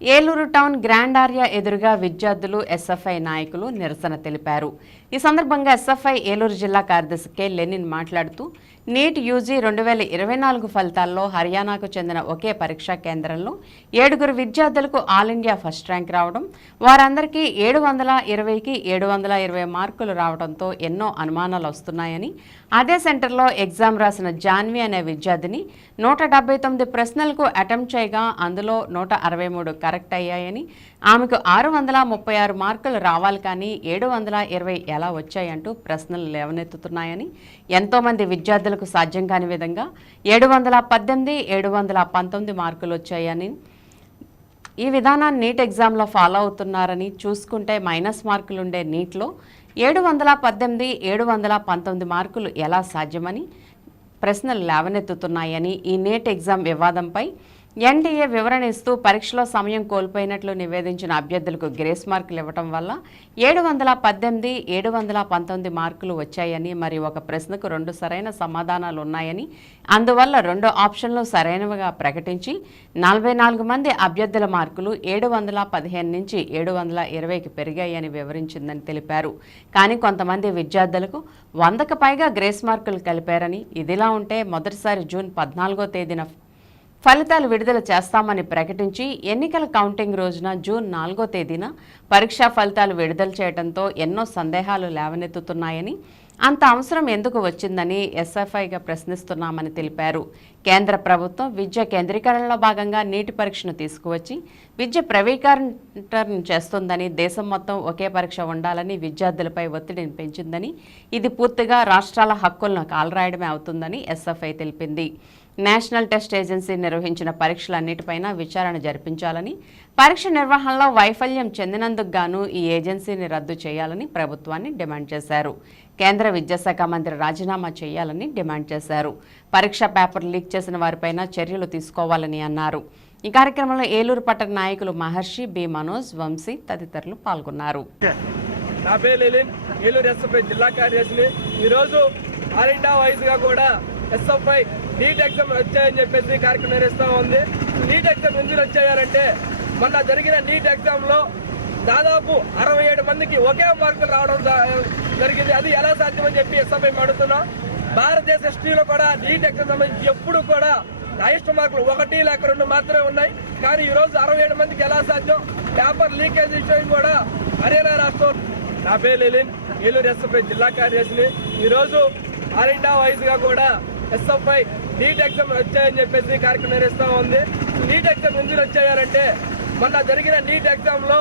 Eluru town grand Arya ఎదురుగా విద్యార్థులు SFI నాయకులు నిరసన తెలిపారు. ఈ సందర్భంగా ఎస్ఎఫ్ఐ ఏలూరు జిల్లా కార్యదర్శి కె. లెనిన్ మాట్లాడుతూ నీట్ యూజీ రెండు వేల ఇరవై నాలుగు ఫలితాల్లో హర్యానాకు చెందిన ఒకే పరీక్షా కేంద్రంలో ఏడుగురు విద్యార్థులకు ఆల్ ఇండియా ఫస్ట్ ర్యాంక్ రావడం వారందరికీ ఏడు వందల ఇరవైకి ఏడు వందల ఇరవై మార్కులు రావడంతో ఎన్నో అనుమానాలు వస్తున్నాయని అదే సెంటర్లో ఎగ్జామ్ రాసిన జాన్వి అనే విద్యార్థిని నూట డెబ్బై తొమ్మిది ప్రశ్నలకు అటెంప్ట్ చేయగా అందులో నూట అరవై మూడు కరెక్ట్ అయ్యాయని ఆమెకు ఆరు వందల ముప్పై ఆరు మార్కులు రావాలి కానీ ఏడు వందల ఇరవై ఎలా వచ్చాయంటూ ప్రశ్నలు లేవనెత్తుతున్నాయని ఎంతోమంది విద్యార్థులకు సాధ్యం కాని విధంగా ఏడు వందల పద్దెనిమిది ఏడు వందల పంతొమ్మిది మార్కులు వచ్చాయని ఈ విధానాన్ని నీట్ ఎగ్జామ్లో ఫాలో అవుతున్నారని చూసుకుంటే మైనస్ మార్కులు ఉండే నీట్లో ఏడు వందల పద్దెనిమిది ఏడు వందల పంతొమ్మిది మార్కులు ఎలా సాధ్యమని ప్రశ్నలు లేవనెత్తుతున్నాయని ఈ నీట్ ఎగ్జామ్ వివాదంపై ఎన్డీఏ వివరణ ఇస్తూ పరీక్షలో సమయం కోల్పోయినట్లు నివేదించిన అభ్యర్థులకు గ్రేస్ మార్కులు ఇవ్వటం వల్ల ఏడు వందల పద్దెనిమిది ఏడు వందల పంతొమ్మిది మార్కులు వచ్చాయని మరి ఒక ప్రశ్నకు రెండు సరైన సమాధానాలు ఉన్నాయని అందువల్ల రెండు ఆప్షన్లు సరైనవిగా ప్రకటించి నలభై నాలుగు మంది అభ్యర్థుల మార్కులు ఏడు వందల పదిహేను నుంచి ఏడు వందల ఇరవైకి పెరిగాయని వివరించిందని తెలిపారు. కానీ కొంతమంది విద్యార్థులకు వందకు పైగా గ్రేస్ మార్కులు కలిపారని ఇదిలా ఉంటే మొదటిసారి జూన్ పద్నాలుగో తేదీన ఫలితాలు విడుదల చేస్తామని ప్రకటించి ఎన్నికల కౌంటింగ్ రోజున జూన్ నాలుగో తేదీన పరీక్షా ఫలితాలు విడుదల చేయడంతో ఎన్నో సందేహాలు లేవనెత్తుతున్నాయని అంత అవసరం ఎందుకు వచ్చిందని ఎస్ఎఫ్ఐగా ప్రశ్నిస్తున్నామని తెలిపారు. కేంద్ర ప్రభుత్వం విద్య కేంద్రీకరణలో భాగంగా నీటి పరీక్షను తీసుకువచ్చి విద్య ప్రైవేటీకరణ చేస్తుందని దేశం మొత్తం ఒకే పరీక్ష ఉండాలని విద్యార్థులపై ఒత్తిడిని పెంచిందని ఇది పూర్తిగా రాష్ట్రాల హక్కులను కాలరాయడమే అవుతుందని ఎస్ఎఫ్ఐ తెలిపింది. నేషనల్ టెస్ట్ ఏజెన్సీ నిర్వహించిన పరీక్షలన్నిటిపైన విచారణ జరిపించాలని పరీక్ష నిర్వహణలో వైఫల్యం చెందినందుకు గాను ఈ ఏజెన్సీని రద్దు చేయాలని ప్రభుత్వాన్ని డిమాండ్ చేశారు. కేంద్ర విద్యాశాఖ మంత్రి రాజీనామా చేయాలని డిమాండ్ చేశారు. పరీక్ష పేపర్ లీక్ చేసిన వారిపైన చర్యలు తీసుకోవాలని అన్నారు. ఈ కార్యక్రమంలో ఏలూరు పట్టణ నాయకులు మహర్షి బి మనోజ్ వంశీ తదితరులు పాల్గొన్నారు. నా పేరు ఏలూరు ఎస్ఎఫ్ఐ జిల్లా కార్యదర్శిని. ఈరోజు ఆల్ ఇండియా కూడా ఎస్ఎఫ్ఐ నీట్ ఎగ్జామ్ వచ్చాయని చెప్పేసి కార్యక్రమం నిర్వహిస్తా ఉంది. నీట్ ఎగ్జామ్ ఎందుకు వచ్చాయారంటే మొన్న జరిగిన నీట్ ఎగ్జామ్లో దాదాపు అరవై ఏడు మందికి ఒకే మార్కులు రావడం జరిగింది అది ఎలా సాధ్యమని చెప్పి ఎస్ఎఫ్ఐ అడుగుతున్నాం. భారతదేశ హిస్టరీలో కూడా నీట్ ఎగ్జామ్ సంబంధించి ఎప్పుడు కూడా హైయెస్ట్ మార్కులు ఒకటి లేక రెండు మాత్రమే ఉన్నాయి. కానీ ఈ రోజు అరవై ఏడు మందికి ఎలా సాధ్యం? పేపర్ లీకేజ్ విషయం కూడా హర్యానా రాష్ట్రం. నా పేరు లెలిన్ ఏలూరు ఎస్ఎఫ్ఐ జిల్లా కార్యదర్శిని. ఈరోజు అరెండా ఆల్ వైజ్గా కూడా ఎస్ఎఫ్ఐ నీట్ ఎగ్జామ్ వచ్చాయని చెప్పేసి కార్యక్రమం నిర్వహిస్తా ఉంది. నీట్ ఎగ్జామ్ ఎందుకు వచ్చాయారంటే మొన్న జరిగిన నీట్ ఎగ్జామ్లో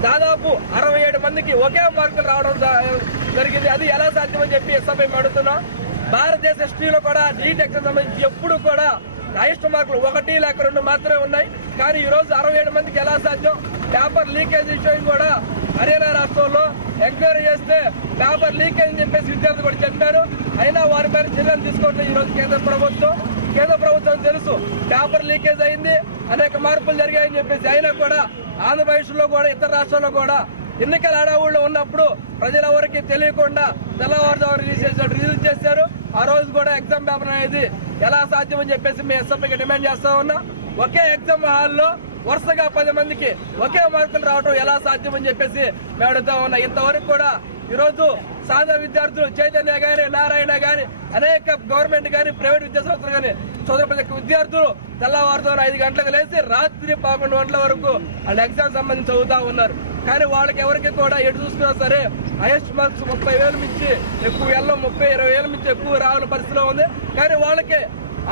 దాదాపు అరవై ఏడు మందికి ఒకే మార్కులు రావడం జ- జరిగింది. అది ఎలా సాధ్యమని చెప్పి ఎస్ఎఫ్ఐ అడుగుతున్నాం. భారతదేశ హిస్టరీలో కూడా నీట్ ఎగ్జామ్ సంబంధించి ఎప్పుడు కూడా హైయెస్ట్ మార్కులు ఒకటి లేక రెండు మాత్రమే ఉన్నాయి. కానీ ఈ రోజు అరవై ఏడు మందికి ఎలా సాధ్యం? పేపర్ లీకేజ్ విషయం కూడా హర్యానా రాష్ట్రంలో ఎంక్వైరీ చేస్తే పేపర్ లీకేజ్ అని చెప్పేసి విద్యార్థులు కూడా చెప్పారు. అయినా వారి పైన చర్యలు తీసుకోవట్లేదు. ఈ రోజు కేంద్ర ప్రభుత్వం. కేంద్ర ప్రభుత్వం తెలుసు. పేపర్ లీకేజ్ అయింది అనేక మార్పులు జరిగాయని చెప్పేసి. అయినా కూడా ఆంధ్రప్రదేశ్లో కూడా ఇతర రాష్ట్రాల్లో కూడా ఎన్నికల హడావుల్లో ఉన్నప్పుడు ప్రజలెవరికి తెలియకుండా తెల్లవారుజాము రిలీజ్ చేశారు రిలీజ్ చేశారు. ఆ రోజు కూడా ఎగ్జామ్ పేపర్ అనేది ఎలా సాధ్యమని చెప్పేసి మేము ఎస్ఎఫ్ఐకి డిమాండ్ చేస్తా ఉన్నా. ఒకే ఎగ్జామ్ హాల్లో వరుసగా పది మందికి ఒకే మార్కులు రావడం ఎలా సాధ్యమని చెప్పేసి మేము అడుగుతా ఉన్నా. ఇంతవరకు కూడా ఈరోజు రోజు సాధారణ విద్యార్థులు చైతన్య గాని నారాయణ గాని అనేక గవర్నమెంట్ గాని ప్రైవేట్ విద్యా సంస్థలు గాని చదువు ప్రతి విద్యార్థులు తెల్లవారుతో ఐదు గంటలకు లేచి రాత్రి పదకొండు గంటల వరకు వాళ్ళ ఎగ్జామ్ సంబంధించి చదువుతా ఉన్నారు. కానీ వాళ్ళకి ఎవరికి కూడా ఎటు చూసుకున్నా సరే హైయెస్ట్ మార్క్స్ ముప్పై వేలు మించి ఎక్కువ వేల ముప్పై ఇరవై వేలు మించి ఎక్కువ రావాలని పరిస్థితిలో ఉంది. కానీ వాళ్ళకి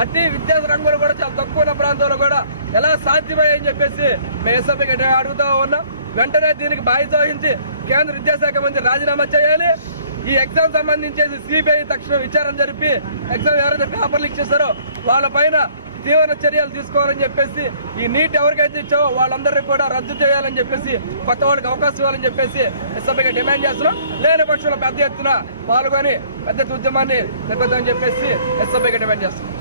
అన్ని విద్యా రంగంలో కూడా చాలా తక్కువ ఉన్న ప్రాంతంలో కూడా ఎలా సాధ్యమయ్యని చెప్పేసి మేము ఎస్ఎఫ్ఐ అడుగుతా ఉన్నాం. వెంటనే దీనికి బాధ్యత వహించి కేంద్ర విద్యాశాఖ మంత్రి రాజీనామా చేయాలి. ఈ ఎగ్జామ్ సంబంధించేసి సిబిఐ తక్షణ విచారణ జరిపి ఎగ్జామ్ ఎవరైతే పేపర్లు ఇచ్చేస్తారో వాళ్ళ పైన తీవ్ర చర్యలు తీసుకోవాలని చెప్పేసి ఈ నీట్ ఎవరికైతే ఇచ్చావో వాళ్ళందరినీ కూడా రద్దు చేయాలని చెప్పేసి కొత్త వాళ్ళకి అవకాశం ఇవ్వాలని చెప్పేసి ఎస్ఎఫ్ఐకి డిమాండ్ చేస్తున్నాం. లేని పక్షంలో పెద్ద ఎత్తున పాల్గొని పెద్ద ఉద్యమాన్ని నిర్వహిద్దామని చెప్పేసి ఎస్ఎఫ్ఐకి డిమాండ్ చేస్తున్నాం.